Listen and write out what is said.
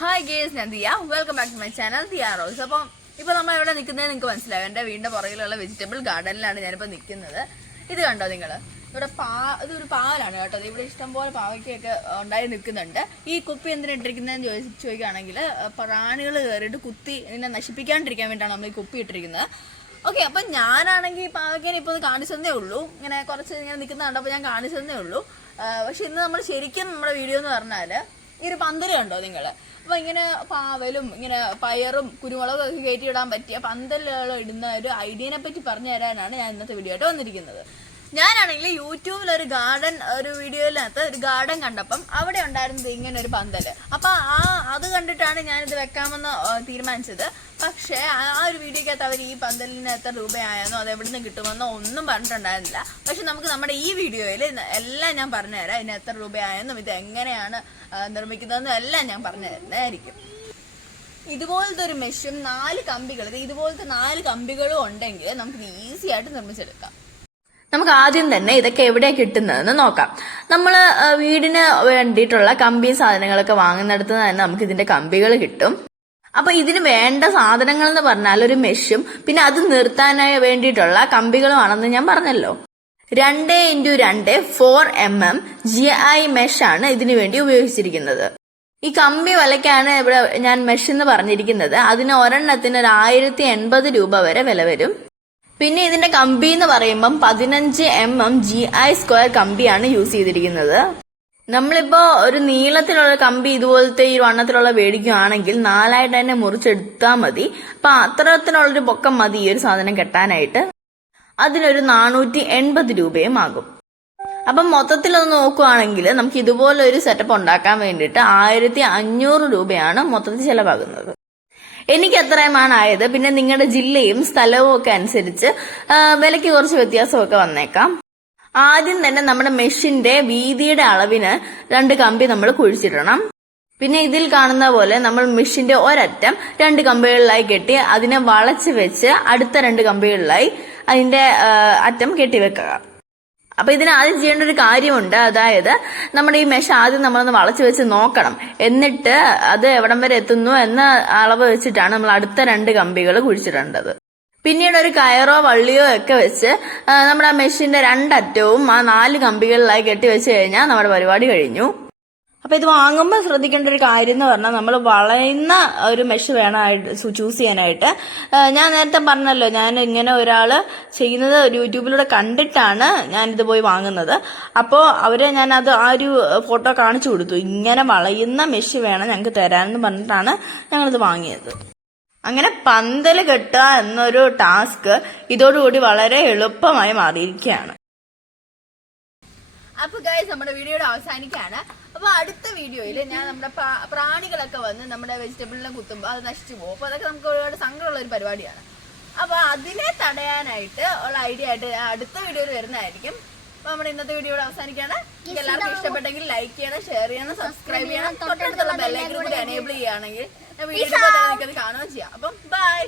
Hi guys ഞാൻ Diya. Welcome back to my channel Diya rose അപ്പം ഇപ്പോൾ നമ്മൾ എവിടെ നിൽക്കുന്നത് നിങ്ങൾക്ക് മനസ്സിലാവും എന്റെ വീടിന്റെ പുറകിലുള്ള വെജിറ്റബിൾ ഗാർഡനിലാണ് ഞാനിപ്പോൾ നിൽക്കുന്നത്. ഇത് കണ്ടോ നിങ്ങൾ ഇവിടെ പാ ഇതൊരു പാലാണ് കേട്ടോ. ഇവിടെ ഇഷ്ടംപോലെ പാവയ്ക്കൊക്കെ ഉണ്ടായി നിൽക്കുന്നുണ്ട്. ഈ കുപ്പി എന്തിനാ ഇട്ടിരിക്കുന്നതെന്ന് ചോദിച്ച് ചോദിക്കുകയാണെങ്കിൽ പ്രാണികൾ കയറിയിട്ട് കുത്തി ഇതിനെ നശിപ്പിക്കാണ്ടിരിക്കാൻ വേണ്ടിയിട്ടാണ് നമ്മൾ ഈ കുപ്പി ഇട്ടിരിക്കുന്നത്. ഓക്കെ അപ്പം ഞാനാണെങ്കിൽ പാവയ്ക്കേനെ ഇപ്പോൾ ഒന്ന് കാണിച്ചതേ ഉള്ളൂ. ഇങ്ങനെ കുറച്ച് ഇങ്ങനെ നിൽക്കുന്ന കണ്ടപ്പോൾ ഞാൻ കാണിച്ചതേ ഉള്ളൂ. പക്ഷെ ഇന്ന് നമ്മൾ ശരിക്കും നമ്മുടെ വീഡിയോ എന്ന് പറഞ്ഞാൽ ഈ ഒരു പന്തൽ കണ്ടോ നിങ്ങൾ അപ്പൊ ഇങ്ങനെ പാവലും ഇങ്ങനെ പയറും കുരുമുളകും ഒക്കെ കയറ്റി ഇടാൻ പറ്റിയ പന്തലുകൾ ഇടുന്ന ഒരു ഐഡിയനെ പറ്റി പറഞ്ഞു തരാനാണ് ഞാൻ ഇന്നത്തെ വീഡിയോ ആയിട്ട് വന്നിരിക്കുന്നത്. ഞാനാണെങ്കിൽ യൂട്യൂബിൽ ഒരു ഗാർഡൻ ഒരു വീഡിയോയിലകത്ത് ഒരു ഗാർഡൻ കണ്ടപ്പം അവിടെ ഉണ്ടായിരുന്നത് ഇങ്ങനെ ഒരു പന്തൽ. അപ്പൊ ആ അത് കണ്ടിട്ടാണ് ഞാൻ ഇത് വെക്കാമെന്ന് തീരുമാനിച്ചത്. പക്ഷേ ആ ഒരു വീഡിയോക്കകത്ത് അവർ ഈ പന്തലിന് എത്ര രൂപയായെന്നോ അത് എവിടെ നിന്ന് കിട്ടുമെന്നോ ഒന്നും പറഞ്ഞിട്ടുണ്ടായിരുന്നില്ല. പക്ഷെ നമുക്ക് നമ്മുടെ ഈ വീഡിയോയിൽ എല്ലാം ഞാൻ പറഞ്ഞുതരാം. ഇതിന് എത്ര രൂപയായെന്നും ഇത് എങ്ങനെയാണ് നിർമ്മിക്കുന്നതെന്നും എല്ലാം ഞാൻ പറഞ്ഞു തരുന്നതായിരിക്കും ഇതുപോലത്തെ ഒരു മെഷും നാല് കമ്പികൾ ഇത് ഇതുപോലത്തെ നാല് കമ്പികളും ഉണ്ടെങ്കിൽ നമുക്ക് ഈസി ആയിട്ട് നിർമ്മിച്ചെടുക്കാം. നമുക്ക് ആദ്യം തന്നെ ഇതൊക്കെ എവിടെയാ കിട്ടുന്നതെന്ന് നോക്കാം. നമ്മൾ വീടിന് വേണ്ടിയിട്ടുള്ള കമ്പി സാധനങ്ങളൊക്കെ വാങ്ങുന്നിടത്ത് തന്നെ നമുക്ക് ഇതിന്റെ കമ്പികൾ കിട്ടും. അപ്പൊ ഇതിന് വേണ്ട സാധനങ്ങൾ എന്ന് പറഞ്ഞാൽ ഒരു മെഷും പിന്നെ അത് നിർത്താനായി വേണ്ടിയിട്ടുള്ള കമ്പികളുമാണെന്ന് ഞാൻ പറഞ്ഞല്ലോ. രണ്ട് ഇന്റു രണ്ട് four M M G I mesh ആണ് ഇതിനു വേണ്ടി ഉപയോഗിച്ചിരിക്കുന്നത്. ഈ കമ്പി വിലക്കാണ് ഇവിടെ ഞാൻ മെഷ് എന്ന് പറഞ്ഞിരിക്കുന്നത്. അതിന് ഒരെണ്ണത്തിന് ഒരു ആയിരത്തി എൺപത് രൂപ വരെ വില വരും. പിന്നെ ഇതിന്റെ കമ്പി എന്ന് പറയുമ്പം പതിനഞ്ച് M M G I square കമ്പിയാണ് യൂസ് ചെയ്തിരിക്കുന്നത്. നമ്മളിപ്പോ ഒരു നീളത്തിലുള്ള കമ്പി ഇതുപോലത്തെ ഈ വണ്ണത്തിലുള്ള മേടിക്കുകയാണെങ്കിൽ നാലായിട്ട് തന്നെ മുറിച്ചെടുത്താൽ മതി. അപ്പൊ അത്തരത്തിലുള്ളൊരു പൊക്കം മതി ഈ ഒരു സാധനം കെട്ടാനായിട്ട്. അതിനൊരു നാനൂറ്റി എൺപത് രൂപയും ആകും. അപ്പം മൊത്തത്തിലൊന്ന് നോക്കുവാണെങ്കിൽ നമുക്ക് ഇതുപോലെ ഒരു സെറ്റപ്പ് ഉണ്ടാക്കാൻ വേണ്ടിയിട്ട് ആയിരത്തി അഞ്ഞൂറ് രൂപയാണ് മൊത്തത്തിൽ ചെലവാകുന്നത്. എനിക്ക് അത്രയുമാണ് ആയത് പിന്നെ നിങ്ങളുടെ ജില്ലയും സ്ഥലവും ഒക്കെ അനുസരിച്ച് വിലയ്ക്ക് കുറച്ച് വ്യത്യാസമൊക്കെ വന്നേക്കാം. ആദ്യം തന്നെ നമ്മുടെ മെഷീന്റെ വീതിയുടെ അളവിന് രണ്ട് കമ്പി നമ്മൾ കുഴിച്ചിടണം. പിന്നെ ഇതിൽ കാണുന്ന പോലെ നമ്മൾ മെഷീന്റെ ഒരറ്റം രണ്ട് കമ്പികളിലായി കെട്ടി അതിനെ വളച്ച് വെച്ച് അടുത്ത രണ്ട് കമ്പികളിലായി അതിന്റെ അറ്റം കെട്ടിവെക്കുക. അപ്പൊ ഇതിന് ആദ്യം ചെയ്യേണ്ട ഒരു കാര്യമുണ്ട്. അതായത് നമ്മുടെ ഈ മെഷ ആദ്യം നമ്മളൊന്ന് വളച്ചു വെച്ച് നോക്കണം. എന്നിട്ട് അത് എവിടം വരെ എത്തുന്നു എന്ന അളവ് വെച്ചിട്ടാണ് നമ്മൾ അടുത്ത രണ്ട് കമ്പികൾ കുഴിച്ചിടേണ്ടത്. പിന്നീട് ഒരു കയറോ വള്ളിയോ ഒക്കെ വെച്ച് നമ്മുടെ മെഷീന്റെ രണ്ടറ്റവും ആ നാല് കമ്പികളിലായി കെട്ടി വെച്ച് കഴിഞ്ഞാൽ നമ്മുടെ പരിപാടി കഴിഞ്ഞു. അപ്പൊ ഇത് വാങ്ങുമ്പോൾ ശ്രദ്ധിക്കേണ്ട ഒരു കാര്യം എന്ന് പറഞ്ഞാൽ നമ്മൾ വളയുന്ന ഒരു മെഷ് വേണമായിട്ട് ചൂസ് ചെയ്യാനായിട്ട്. ഞാൻ നേരത്തെ പറഞ്ഞല്ലോ ഞാൻ ഇങ്ങനെ ഒരാൾ ചെയ്യുന്നത് യൂട്യൂബിലൂടെ കണ്ടിട്ടാണ് ഞാൻ ഇത് പോയി വാങ്ങുന്നത്. അപ്പോൾ അവരെ ഞാൻ അത് ആ ഒരു ഫോട്ടോ കാണിച്ചു കൊടുത്തു. ഇങ്ങനെ വളയുന്ന മെഷ് വേണം ഞങ്ങൾക്ക് തരാനെന്ന് പറഞ്ഞിട്ടാണ് ഞങ്ങളിത് വാങ്ങിയത്. അങ്ങനെ പന്തൽ കെട്ടുക എന്നൊരു ടാസ്ക് ഇതോടുകൂടി വളരെ എളുപ്പമായി മാറിയിരിക്കുകയാണ്. അപ്പൊ ഗൈസ് നമ്മുടെ വീഡിയോയുടെ അവസാനിക്കാണ്. അപ്പൊ അടുത്ത വീഡിയോയിൽ ഞാൻ നമ്മുടെ പ്രാ- പ്രാണികളൊക്കെ വന്ന് നമ്മുടെ വെജിറ്റബിളിനെ കുത്തുമ്പോൾ അത് നശിച്ചു പോകും. അപ്പൊ അതൊക്കെ നമുക്ക് ഒരുപാട് സങ്കടമുള്ള ഒരു പരിപാടിയാണ്. അപ്പൊ അതിനെ തടയാനായിട്ട് ഉള്ള ഐഡിയ ആയിട്ട് അടുത്ത വീഡിയോയിൽ വരുന്നതായിരിക്കും. അപ്പൊ നമ്മുടെ ഇന്നത്തെ വീഡിയോയുടെ അവസാനിക്കാണ്. എല്ലാവർക്കും ഇഷ്ടപ്പെട്ടെങ്കിൽ ലൈക്ക് ചെയ്യണം ഷെയർ ചെയ്യണം സബ്സ്ക്രൈബ് ചെയ്യണം. തൊട്ടടുത്തുള്ള ബെല്ലൈക്കൻ കൂടി എനേബിൾ ചെയ്യുകയാണെങ്കിൽ വീഡിയോ കാണുകയും ചെയ്യാം. അപ്പം ബൈ